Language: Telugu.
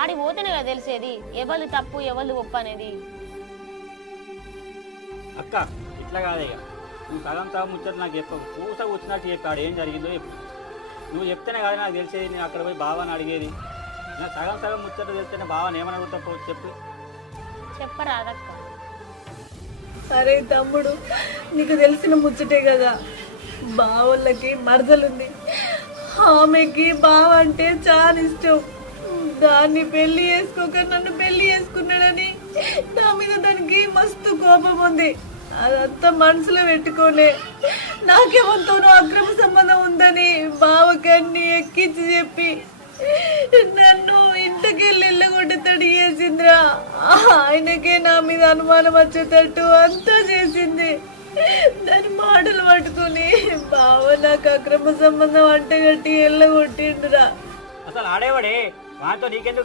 ఆడి పోతేనే కదా తెలిసేది ఎవరు తప్పు ఎవరు ఒప్పు అనేది. అక్క ఇట్లా కాదయ్యా, నువ్వు సగం సగం ముచ్చట నాకు చెప్పవు, పూస కూర్చున్నట్టు చెప్పాడు ఏం జరిగిందో చెప్పు. నువ్వు చెప్తేనే కదా నాకు తెలిసేది, నేను అక్కడ పోయి బావని అడిగేది. నాకు సగం సగం ముచ్చట తెలిస్తేనే బావని ఏమని అడుగుతా చెప్పు. చెప్పరాదక్క. సరే తమ్ముడు, నీకు తెలిసిన ముచ్చటే కదా, బావళ్ళకి మరదలుంది, ఆమెకి బావ అంటే చాలా ఇష్టం. దాన్ని పెళ్లి చేసుకోక నన్ను పెళ్లి చేసుకున్నాడని నా మీద దానికి మస్తు కోపం ఉంది. అదంతా మనసులో పెట్టుకోలే నాకేమంతోనో అక్రమ సంబంధం ఉందని బావకన్ని ఎక్కించి చెప్పి నన్ను ఇంటికెళ్ళి వెళ్ళగొట్టేటట్టు చేసిందిరా. ఆయనకే నా మీద అనుమానం వచ్చేటట్టు అంతా చేసింది. దాని మాటలు పట్టుకుని బావ నాకు అక్రమ సంబంధం అంటగట్టి వెళ్ళగొట్టిండురా. అసలు ఆడేవాడే వాటితో నీకెందుకు